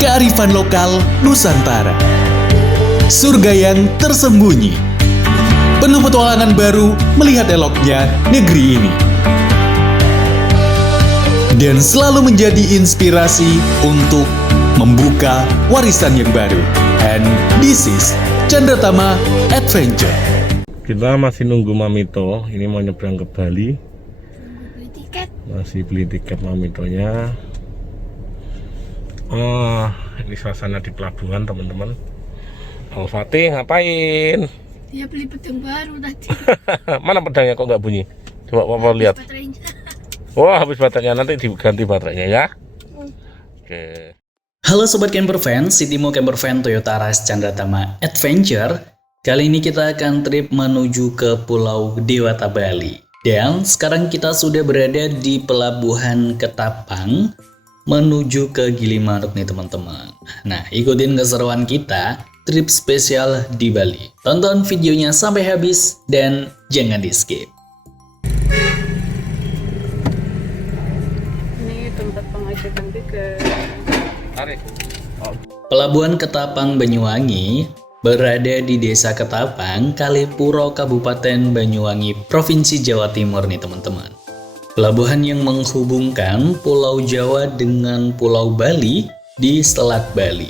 Kearifan lokal Nusantara. Surga yang tersembunyi. Penuh petualangan baru melihat eloknya negeri ini. Dan selalu menjadi inspirasi untuk membuka warisan yang baru. And this is Chandratama Adventure. Kita masih nunggu Mamito, ini mau nyebrang ke Bali. Beli tiket. Masih beli tiket Mamitonya. Oh, ini suasana di pelabuhan teman-teman. Al Fatih ngapain? Dia beli pedang baru tadi. Mana pedangnya kok nggak bunyi? Coba Papa lihat. Baterainya. Wah, habis baterainya, nanti diganti baterainya ya. Oke. Halo Sobat Camper Fan, Sitimo Camper Fan Toyota Rush Chandratama Adventure. Kali ini kita akan trip menuju ke Pulau Dewata Bali. Dan sekarang kita sudah berada di Pelabuhan Ketapang menuju ke Gilimanuk nih teman-teman. Nah, ikutin keseruan kita, trip spesial di Bali. Tonton videonya sampai habis dan jangan di skip. Ini tempat pengecekan tiket. Pelabuhan Ketapang Banyuwangi berada di Desa Ketapang, Kalipuro, Kabupaten Banyuwangi, Provinsi Jawa Timur nih teman-teman. Pelabuhan yang menghubungkan Pulau Jawa dengan Pulau Bali di Selat Bali.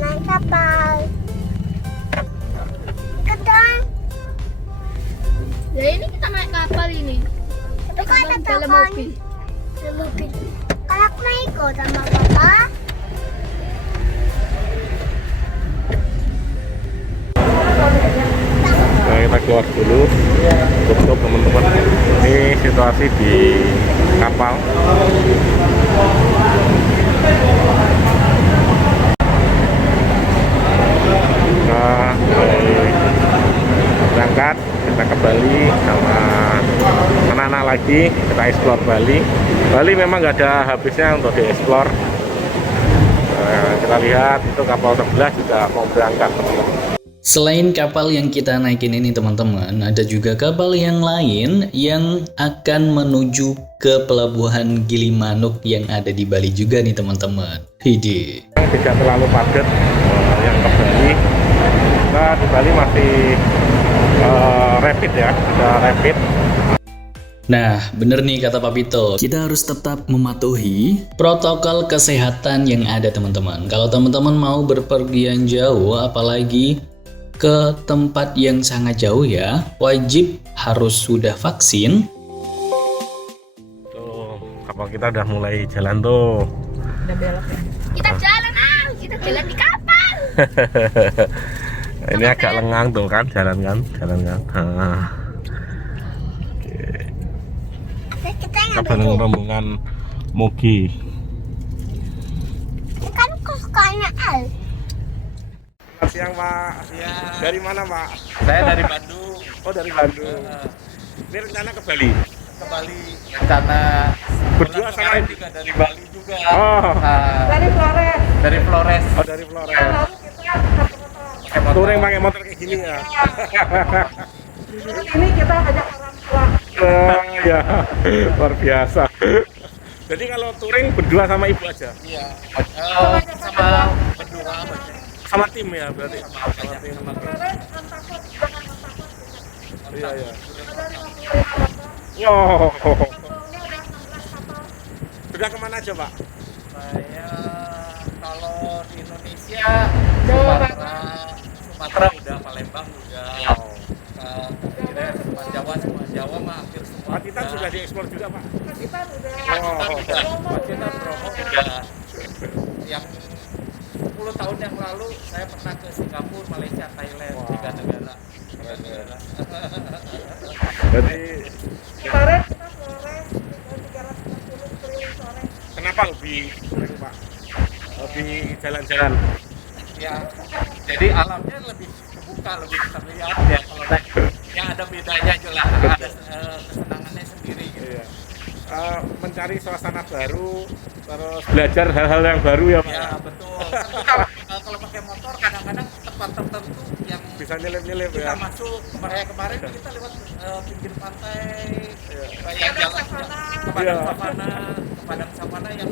Naik kapal. Ya ini kita naik kapal ini. Tapi kok ada dalam mobil. Dalam mobil. Kalau aku mau ikut sama papa. Nah, kita keluar dulu. Tutup teman-teman. Ini situasi di kapal. Nah, berangkat kita ke Bali sama anak-anak lagi, kita eksplor Bali. Bali memang nggak ada habisnya untuk dieksplor. Kita lihat itu kapal sebelah juga mau berangkat teman-teman. Selain kapal yang kita naikin ini teman-teman, ada juga kapal yang lain yang akan menuju ke Pelabuhan Gilimanuk yang ada di Bali juga nih teman-teman. Hidi. Tidak terlalu padat yang ke Bali. Kita di Bali masih rapid ya, sudah rapid. Nah, bener nih kata Papito, kita harus tetap mematuhi protokol kesehatan yang ada teman-teman. Kalau teman-teman mau berpergian jauh, apalagi ke tempat yang sangat jauh ya, wajib harus sudah vaksin. Tuh, kapal kita udah mulai jalan tuh. Udah belok ya. Kita jalan kita jalan di kapal. Ini agak lengang tuh kan, jalan kan. Kita bareng rombongan Mogi. Kan kesukaannya Al. Selamat siang Pak. Ya. Dari mana Pak? Saya dari Bandung. Oh dari Bandung. Ini rencana ke Bali. Ke Bali rencana Berdua sama kemarin Ibu? juga dari Bali juga. Oh. Dari Flores. Dari Flores. Oh dari Flores. Pakai motor. Touring pakai motor kayak gini ya. Ini kita ajak orang tua. Ya, luar biasa. Jadi kalau touring berdua sama ibu aja? Iya. Sama berdua. Sama tim ya berarti? Sama tim. Iya, iya. Wow. Sudah kemana aja Pak? Saya kalau di Indonesia Sumatera udah, Palembang udah. Semua Jawa mah hampir semua. Pacitan sudah diekspor juga Pak? Pacitan udah. Pacitan Bromo udah. Yang 10 tahun yang lalu saya pernah ke Singapura, Malaysia, Thailand, 3 negara. Jadi Kemarin kita Flores kenapa lebih Pak? Lebih jalan-jalan? Ya, jadi alamnya lebih terbuka, lebih terlihat ya. Kalau naik yang ada bedanya jelas, ada kesenangannya sendiri gitu. Iya. Mencari suasana baru, terus belajar hal-hal yang baru ya Pak? Ya betul. Kalau pakai motor kadang-kadang tempat tertentu yang Bisa nyelip-nyelip kita ya? masuk kemarin kita lewat pinggir pantai, yang Padang jalan savana. ke padang savana yang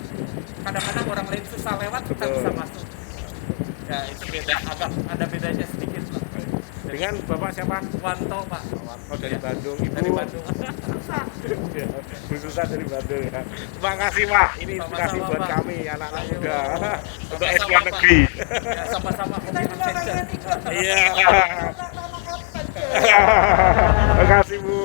kadang-kadang orang lain susah lewat kita Betul. bisa masuk. Ya itu beda, agak ada bedanya sedikit lah. Dengan Bapak siapa? Wanto Pak. Oh dari Ya, Bandung. Ibu. dari Bandung. Ya, Bu Susan dari Bandung ya. Terima kasih Pak. Ini inspirasi Sama-sama, buat Pak. kami anak-anak Ayo. muda untuk Sama-sama, explore Pak. negeri. Ya, sama-sama hobi adventure. Iya. Terima kasih Bu.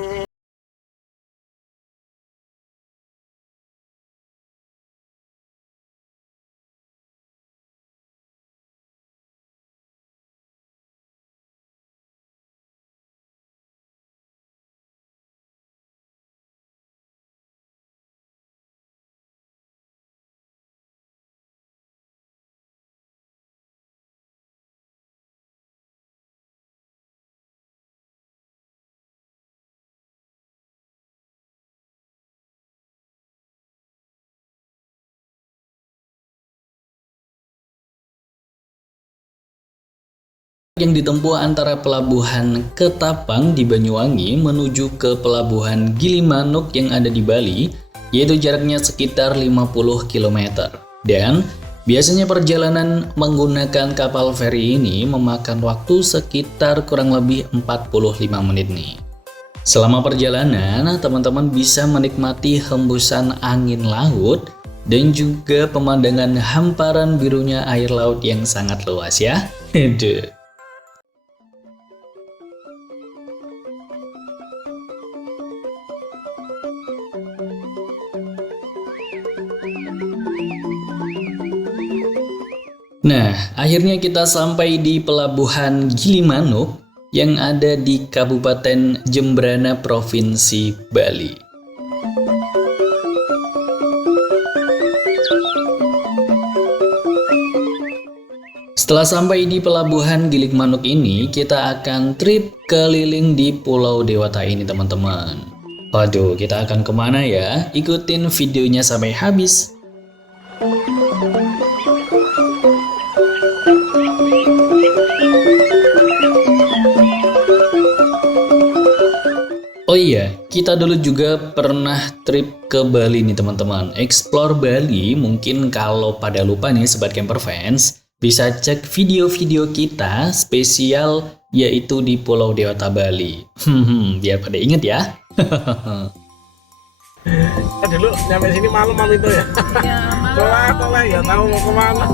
Yang ditempuh antara pelabuhan Ketapang di Banyuwangi menuju ke pelabuhan Gilimanuk yang ada di Bali, yaitu jaraknya sekitar 50 km. Dan biasanya perjalanan menggunakan kapal feri ini memakan waktu sekitar kurang lebih 45 menit nih. Selama perjalanan, teman-teman bisa menikmati hembusan angin laut dan juga pemandangan hamparan birunya air laut yang sangat luas ya. Aduh. Nah, akhirnya kita sampai di pelabuhan Gilimanuk yang ada di Kabupaten Jembrana, Provinsi Bali. Setelah sampai di pelabuhan Gilimanuk ini, kita akan trip keliling di Pulau Dewata ini teman-teman. Waduh, kita akan kemana ya? Ikutin videonya sampai habis. Oh iya, kita dulu juga pernah trip ke Bali nih teman-teman. Explore Bali, mungkin kalau pada lupa nih Sobat Camper Fans, bisa cek video-video kita spesial yaitu di Pulau Dewata Bali. Biar pada inget ya. Dulu nyampe sini malam Mami itu ya. Ya, Tolak ya tahu mau kemana.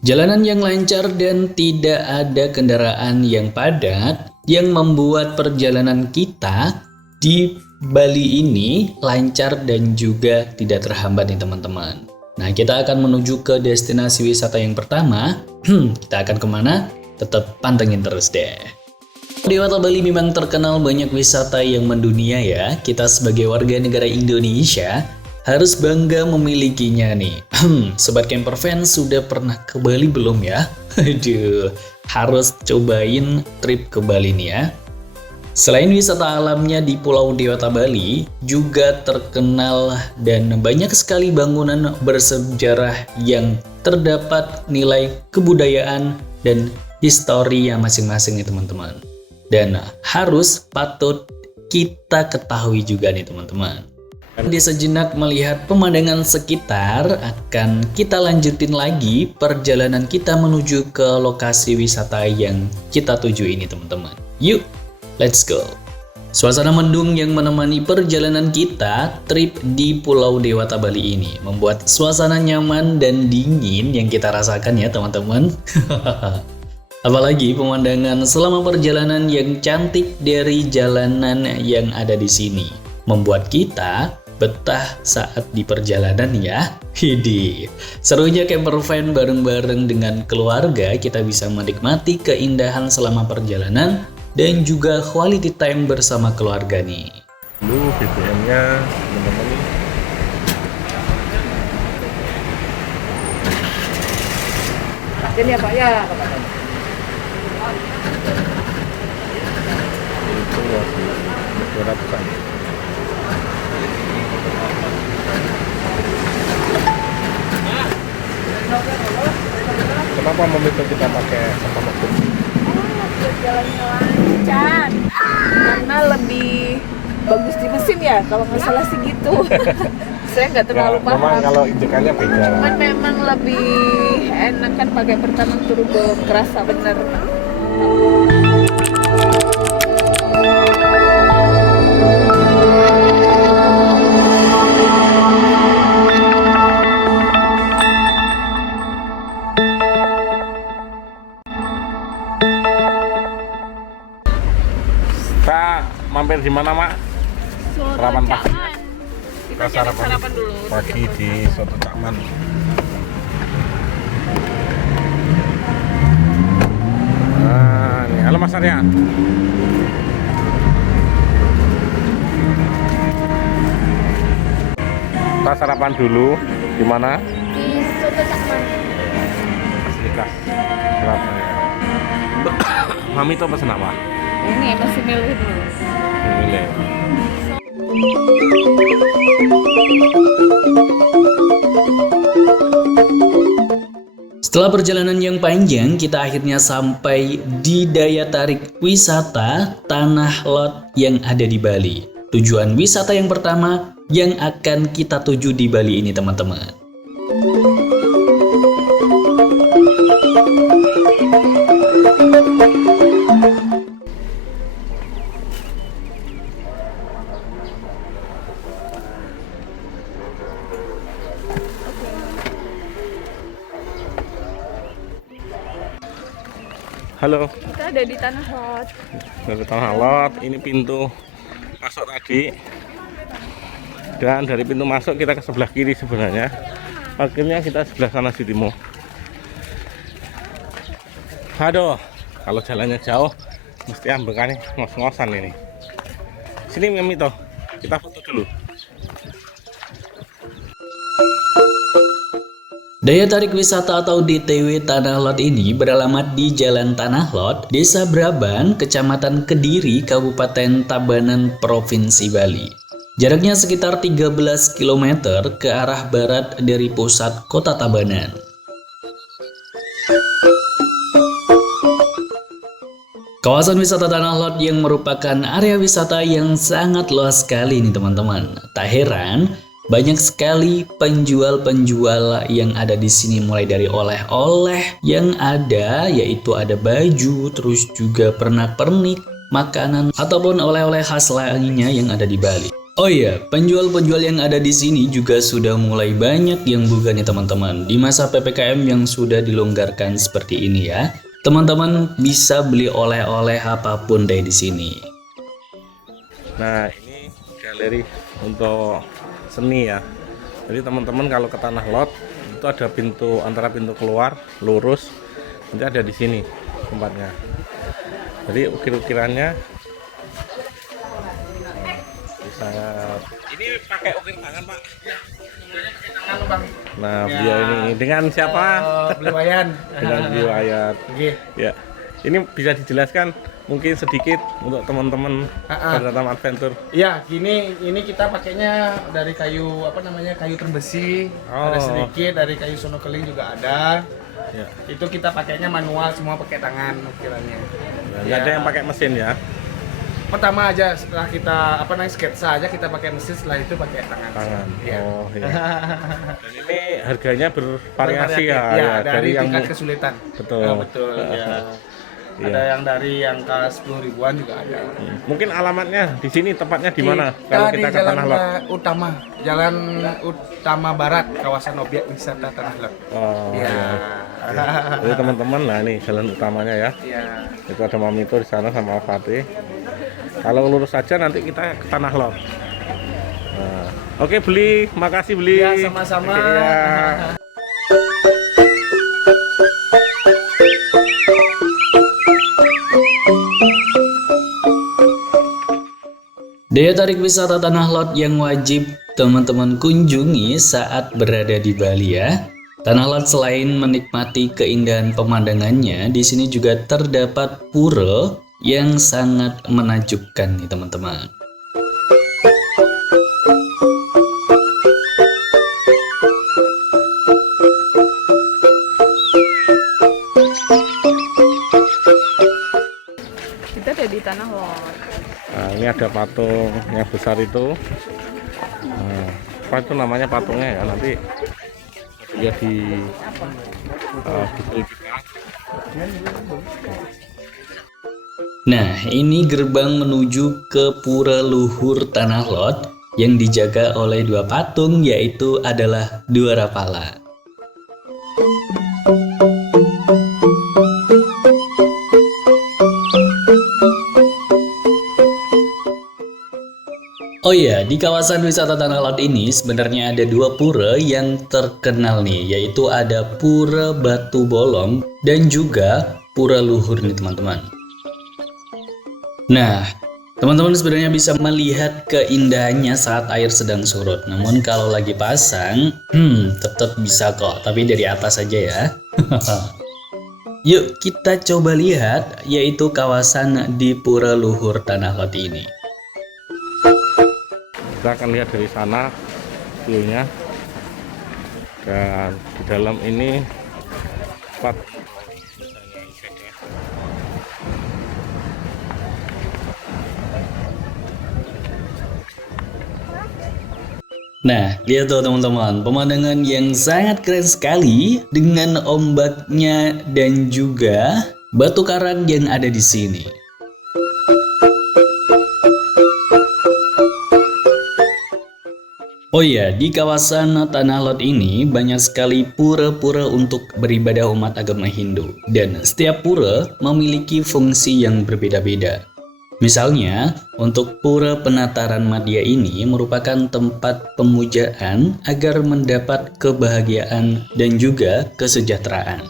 Jalanan yang lancar dan tidak ada kendaraan yang padat yang membuat perjalanan kita di Bali ini lancar dan juga tidak terhambat nih teman-teman. Nah, kita akan menuju ke destinasi wisata yang pertama. Kita akan kemana? Tetap pantengin terus deh. Dewata Bali memang terkenal banyak wisata yang mendunia ya. Kita sebagai warga negara Indonesia harus bangga memilikinya nih. Sobat Camper Fans sudah pernah ke Bali belum ya? Aduh, harus cobain trip ke Bali nih ya. Selain wisata alamnya di Pulau Dewata Bali, juga terkenal dan banyak sekali bangunan bersejarah yang terdapat nilai kebudayaan dan histori yang masing-masing nih teman-teman. Dan harus patut kita ketahui juga nih teman-teman. Di sejenak melihat pemandangan sekitar, akan kita lanjutin lagi perjalanan kita menuju ke lokasi wisata yang kita tuju ini teman-teman. Yuk, let's go! Suasana mendung yang menemani perjalanan kita trip di Pulau Dewata Bali ini membuat suasana nyaman dan dingin yang kita rasakan ya teman-teman. Apalagi pemandangan selama perjalanan yang cantik dari jalanan yang ada di sini membuat kita betah saat di perjalanan ya. Hidi, serunya camper fan bareng-bareng dengan keluarga, kita bisa menikmati keindahan selama perjalanan dan juga quality time bersama keluarga nih. Dulu BBM-nya teman-teman Ini ya Pak ya, Pak. Itu 200-an. Kenapa memilih kita pakai sama mobil? Jalannya lancar. Karena lebih bagus di mesin ya, kalau nggak salah sih gitu. Saya nggak terlalu Memang paham. kalau injekannya beda. Cuman memang lebih enak kan pakai pertamax turbo, kerasa bener. Kita mampir di mana, Mak? Sarapan pagi. Kita cari sarapan dulu. Pagi di Soto Cakman. Nah, ini halo Mas Arya. Kita sarapan dulu di mana? Di Soto Cakman. Fasilitas Surabaya. Mami tuh pesen apa? Ini masih milih dulu. Milih. Setelah perjalanan yang panjang, kita akhirnya sampai di daya tarik wisata Tanah Lot yang ada di Bali. Tujuan wisata yang pertama yang akan kita tuju di Bali ini, teman-teman. Halo. Kita ada di Tanah Lot. Dari Tanah Lot, ini pintu masuk tadi. Dan dari pintu masuk kita ke sebelah kiri sebenarnya. Akhirnya kita sebelah sana Sitimo. Aduh, kalau jalannya jauh mesti ambekannya ngos-ngosan ini. Sini Mami toh, kita foto dulu. Daya tarik wisata atau DTW Tanah Lot ini beralamat di Jalan Tanah Lot, Desa Braban, Kecamatan Kediri, Kabupaten Tabanan, Provinsi Bali. Jaraknya sekitar 13 km ke arah barat dari pusat kota Tabanan. Kawasan wisata Tanah Lot yang merupakan area wisata yang sangat luas sekali nih teman-teman. Tak heran, banyak sekali penjual-penjual yang ada di sini, mulai dari oleh-oleh yang ada, yaitu ada baju, terus juga pernak-pernik, makanan, ataupun oleh-oleh khas lainnya yang ada di Bali. Oh iya, penjual-penjual yang ada di sini juga sudah mulai banyak yang buka nih teman-teman. Di masa PPKM yang sudah dilonggarkan seperti ini ya, teman-teman bisa beli oleh-oleh apapun deh di sini. Nah, ini galeri untuk seni ya. Jadi teman-teman kalau ke Tanah Lot itu ada pintu, antara pintu keluar lurus nanti ada di sini tempatnya. Jadi ukir-ukirannya bisa. Ini pakai ukir tangan Pak. Nah, beliau ini dengan siapa? Beliau Wayan. Dengan beliau Ayat. Ya. Ini bisa dijelaskan mungkin sedikit untuk teman-teman Chandratama Adventure. Iya, ini kita pakainya dari kayu kayu terbesi. Ada sedikit dari kayu sono keling juga ada. Ya. Itu kita pakainya manual, semua pakai tangan ukirannya. Nggak ada yang pakai mesin ya. Pertama aja setelah kita sketsa aja kita pakai mesin, setelah itu pakai tangan. Iya. Oh iya. Dan ini harganya bervariasi ya, ya, dari yang tingkat kesulitan. betul. Betul ya. Iya. Ada yang dari angka 10 ribuan juga ada. Mungkin alamatnya di sini, tepatnya di mana? Kalau kita ke Tanah Lot. Jalan utama barat, kawasan objek wisata Tanah Lot. Oh Iya. iya. Jadi teman-teman, nah ini jalan utamanya ya. Iya. Itu ada Mami Tur di sana sama Fatih. Kalau lurus saja nanti kita ke Tanah Lot. Nah, oke beli, makasih beli. Ya, sama-sama. Iya. Daya tarik wisata Tanah Lot yang wajib teman-teman kunjungi saat berada di Bali ya. Tanah Lot selain menikmati keindahan pemandangannya, di sini juga terdapat pura yang sangat menakjubkan nih teman-teman. Kita ada di Tanah Lot. Nah, ini ada patung yang besar itu. Nah, apa itu namanya patungnya ya? Nanti dia di Google kita. Nah, ini gerbang menuju ke Pura Luhur Tanah Lot yang dijaga oleh dua patung, yaitu adalah Dua Rapala. Oh iya, di kawasan wisata Tanah Lot ini sebenarnya ada dua pura yang terkenal nih, yaitu ada Pura Batu Bolong dan juga Pura Luhur nih teman-teman. Nah, teman-teman sebenarnya bisa melihat keindahannya saat air sedang surut. Namun kalau lagi pasang, tetap bisa kok, tapi dari atas aja ya. Yuk kita coba lihat, yaitu kawasan di Pura Luhur Tanah Lot ini. Kita akan lihat dari sana view-nya, dan di dalam ini tempat Nah, lihat tuh teman-teman, pemandangan yang sangat keren sekali dengan ombaknya dan juga batu karang yang ada di sini. Oh iya, di kawasan Tanah Lot ini banyak sekali pura-pura untuk beribadah umat agama Hindu, dan setiap pura memiliki fungsi yang berbeda-beda. Misalnya, untuk Pura Penataran Madya ini merupakan tempat pemujaan agar mendapat kebahagiaan dan juga kesejahteraan.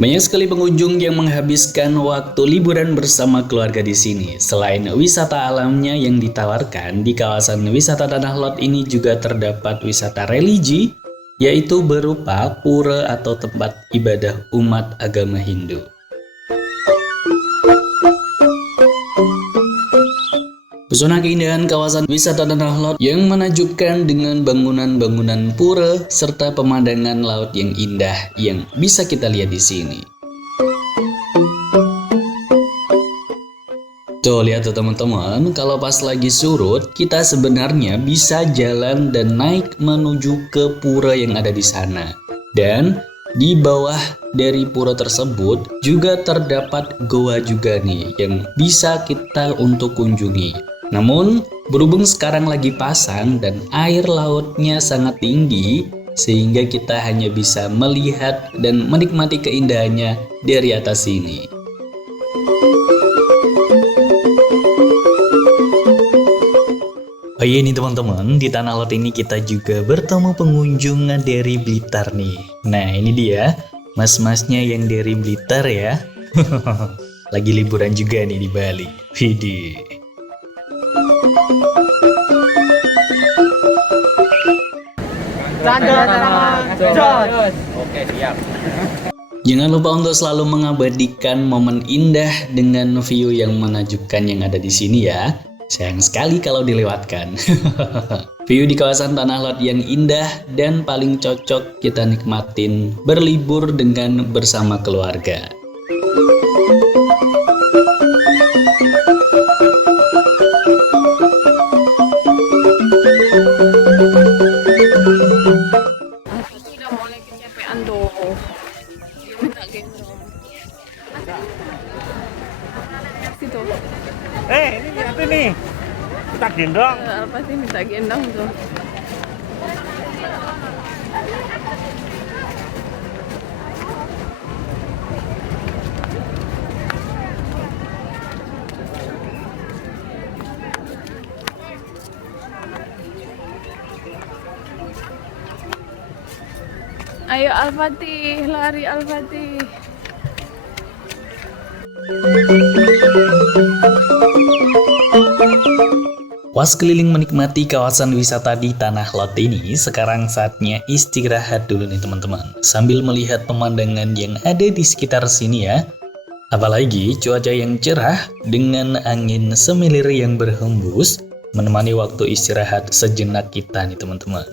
Banyak sekali pengunjung yang menghabiskan waktu liburan bersama keluarga di sini. Selain wisata alamnya yang ditawarkan, di kawasan wisata Tanah Lot ini juga terdapat wisata religi, yaitu berupa pura atau tempat ibadah umat agama Hindu. Pesona keindahan kawasan wisata Tanah Lot yang menakjubkan dengan bangunan-bangunan pura serta pemandangan laut yang indah yang bisa kita lihat di sini. Tuh lihat tuh teman-teman, kalau pas lagi surut kita sebenarnya bisa jalan dan naik menuju ke pura yang ada di sana. Dan di bawah dari pura tersebut juga terdapat goa juga nih yang bisa kita untuk kunjungi. Namun, berhubung sekarang lagi pasang dan air lautnya sangat tinggi, sehingga kita hanya bisa melihat dan menikmati keindahannya dari atas sini. Oh iya nih teman-teman, di Tanah Lot ini kita juga bertemu pengunjung dari Blitar nih. Nah ini dia, mas-masnya yang dari Blitar ya. Lagi liburan juga nih di Bali. Widih. Oke, siap. Jangan lupa untuk selalu mengabadikan momen indah dengan view yang menakjubkan yang ada di sini ya. Sayang sekali kalau dilewatkan. View di kawasan Tanah Lot yang indah dan paling cocok kita nikmatin berlibur dengan bersama keluarga. Sudah mulai kecapean tuh. Dia minta gendong. Situ. ini lihat ini, kita gendong. Apa sih minta gendong tuh? Ayo Al-Fatih, lari Al-Fatih. Puas keliling menikmati kawasan wisata di Tanah Lot ini, sekarang saatnya istirahat dulu nih teman-teman. Sambil melihat pemandangan yang ada di sekitar sini ya. Apalagi cuaca yang cerah dengan angin semilir yang berhembus menemani waktu istirahat sejenak kita nih teman-teman.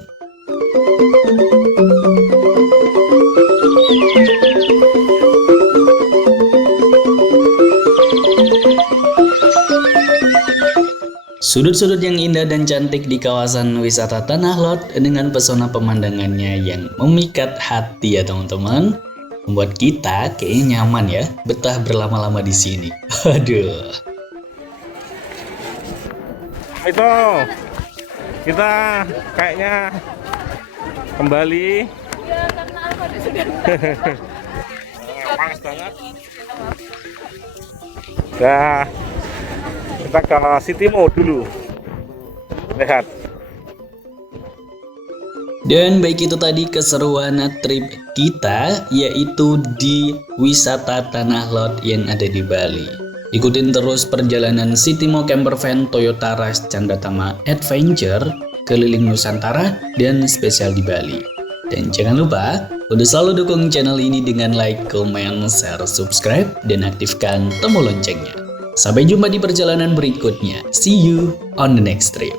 Sudut-sudut yang indah dan cantik di kawasan wisata Tanah Lot dengan pesona pemandangannya yang memikat hati ya teman-teman, membuat kita kayaknya nyaman ya betah berlama-lama di sini. Aduh. Itu kita kayaknya kembali. Ya karena Alfadi sudah Panas banget. Nah, kita ke Sitimo dulu. Lihat. Dan baik itu tadi keseruan trip kita yaitu di wisata Tanah Lot yang ada di Bali. Ikutin terus perjalanan Sitimo Campervan Toyota Rush Candratama Adventure keliling Nusantara dan spesial di Bali. Dan jangan lupa untuk selalu dukung channel ini dengan like, comment, share, subscribe, dan aktifkan tombol loncengnya. Sampai jumpa di perjalanan berikutnya. See you on the next trip.